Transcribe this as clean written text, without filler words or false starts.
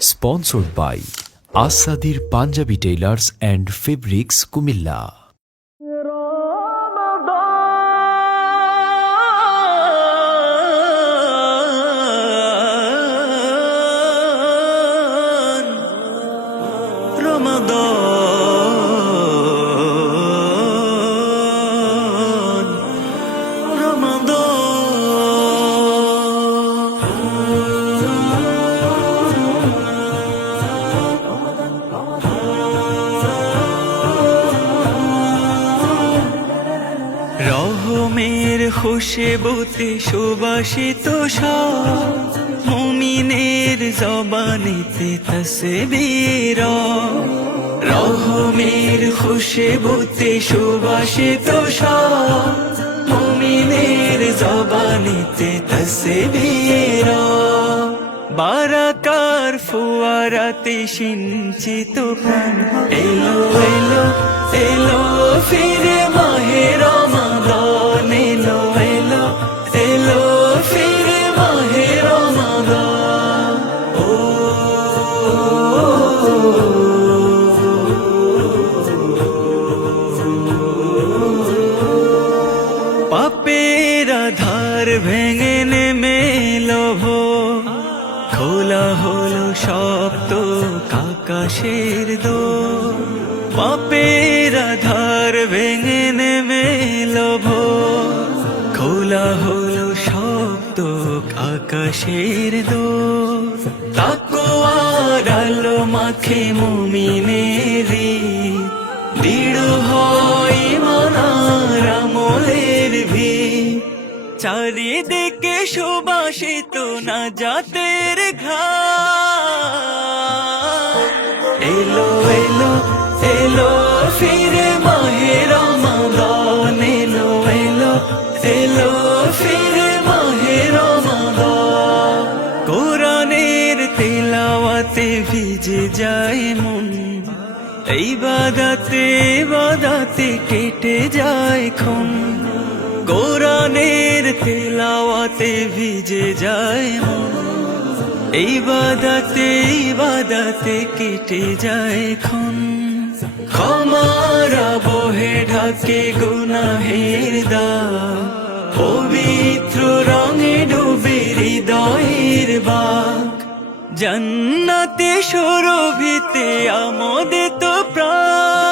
Sponsored by Asadir Punjabi Tailors and Fabrics Kumilla. রহমের খুশবুতে সুবাসিত সব মুমিনের জবানিতে তাসবীর রহমের খুশবুতে সুবাসিত সব মুমিনের জবানিতে তাসবীর বারাকার ফুয়ারাতে সিঞ্চিত প্রাণ এলো এলো এলো ফিরে মাহে রমাদান এলো এলো এলো ফিরে মাহে রমাদান ও পাপের আধার ভেঙে নেমে এলো ভোর খোলা হলো সপ্ত আকাশের দোর পাপের আধার ভেঙে নেমে এলো ভোর খোলা হলো সপ্ত আকাশের দোর তাকওয়ার আলো মাখে মুমিনেরি দৃঢ় হয় ইমানার আমলের ভিড় চারিদিকে সুবাসিত নাজাতের ঘ্রাণ এলো এলো এলো ফিরে মাহে রমাদান এলো এলো এলো ফিরে মাহে রমাদান কোরআনের তিলাওয়াতে ভিজে যায় মন ইবাদতে ইবাদতে কেটে যায় ক্ষণ কোরআনের তিলাওয়াতে ভিজে যায় মন ইবাদতে ইবাদতে কেটে যায় ক্ষণ ক্ষমার বহে ঢাকে গুনাহের দাগ পবিত্র রঙে ডুবে হৃদয়ের বাগ জান্নাতে সুরভিতে আমোদিত প্রাণ